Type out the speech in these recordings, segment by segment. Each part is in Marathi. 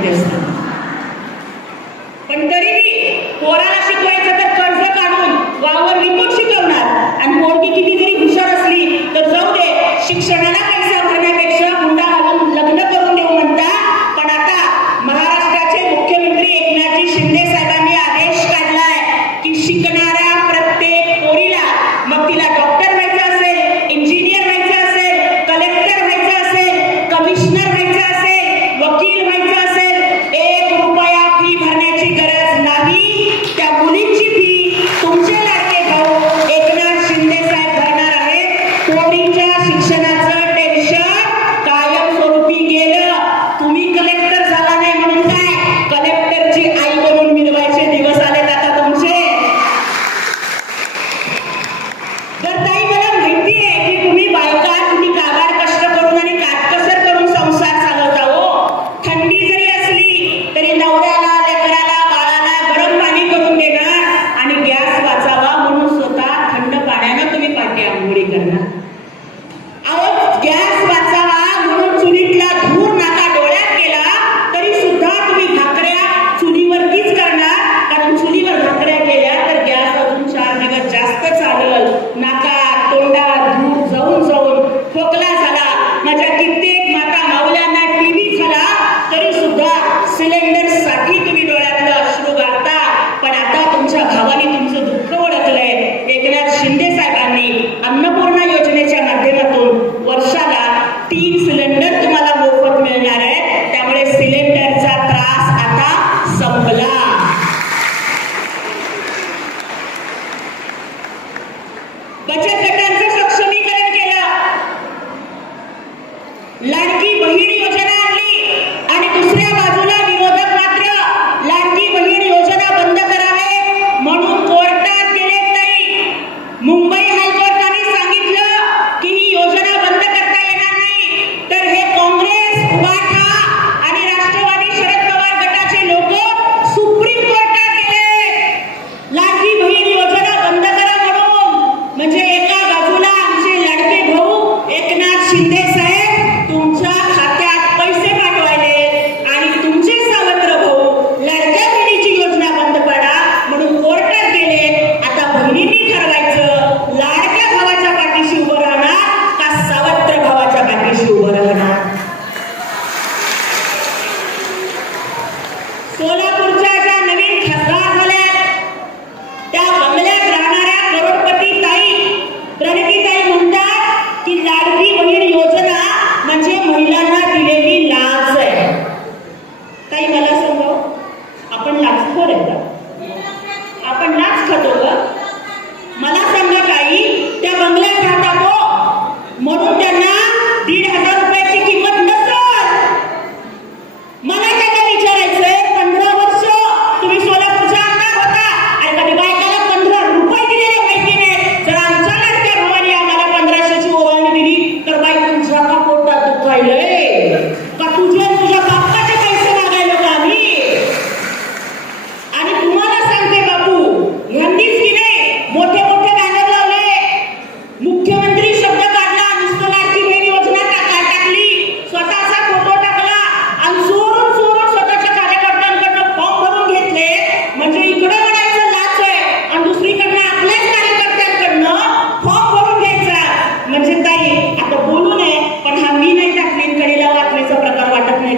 मोठे असतात पण तरीही पोराला शिकवायचं तर कर्ज काढून वावर विकून शिकवणार आणि पोरगी किती जरी हुशार असली तर जाऊ दे शिक्षणाला ಶ್ರೀ ಶಿಕ್ಷಣ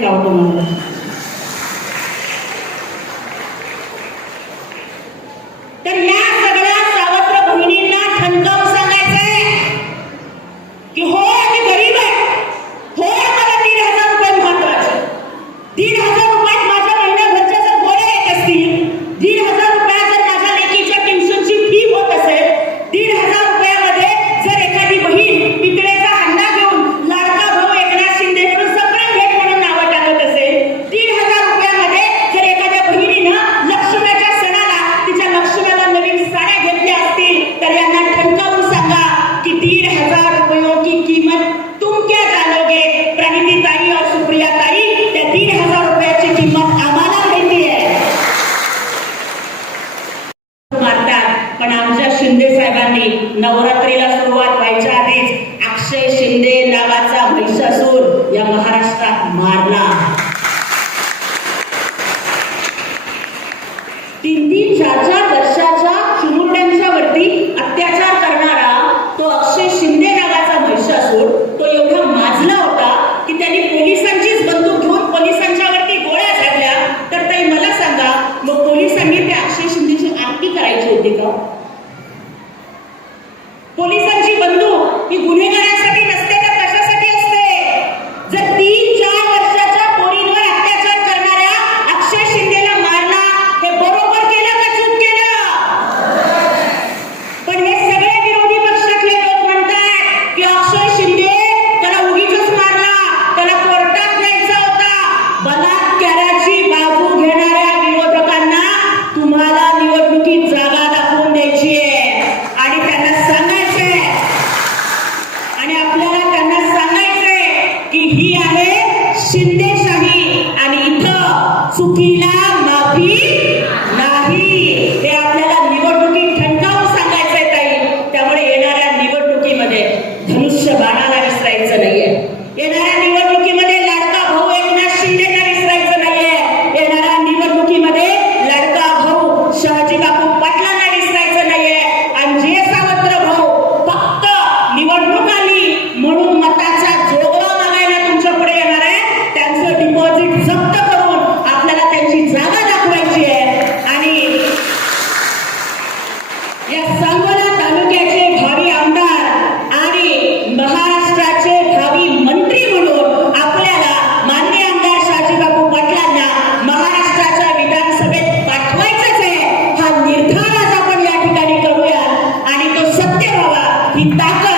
legal, नवरात्रीला सुरुवात व्हायच्या आधीच अक्षय शिंदे नावाचा महिषासूर या महाराष्ट्रात मारला. तीन तीन चार चार वर्षाच्या चिमुरड्यांच्या वरती अत्याचार करणारा तो अक्षय शिंदे नावाचा महिषासूर तो एवढा माजला होता की त्यांनी पोलिसांचीच बंदूक घेऊन पोलिसांच्या वरती गोळ्या झाडल्या. तर ते मला सांगा मग पोलिसांनी त्या अक्षय शिंदेची आरती करायची होती का? Supila intact